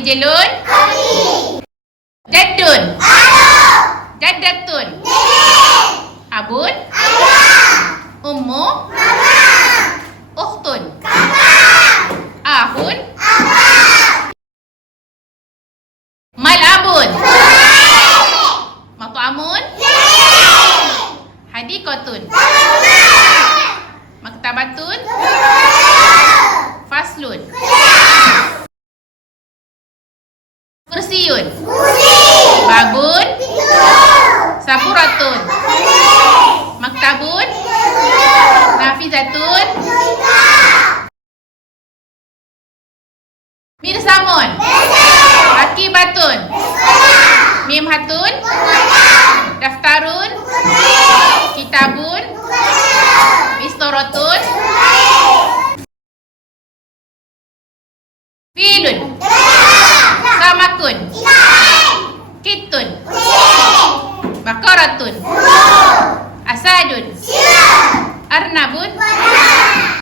Rijlun. Jaddun. Jaddatun. Abun. Ummu. Ukhtun. Ahun. Mal'abun. Mat'amun. Hadiqatun. Maktabatun. Faslun. Kursiyun. Babun. Saburatun. Maktabun. Nafizatun. Mirsamun. Rakibatun. Mimhatun. Daftarun. Kitabun. Mistoratun. Filun. Samakun. Kitun. Bakaratun. Asadun. Arnabun.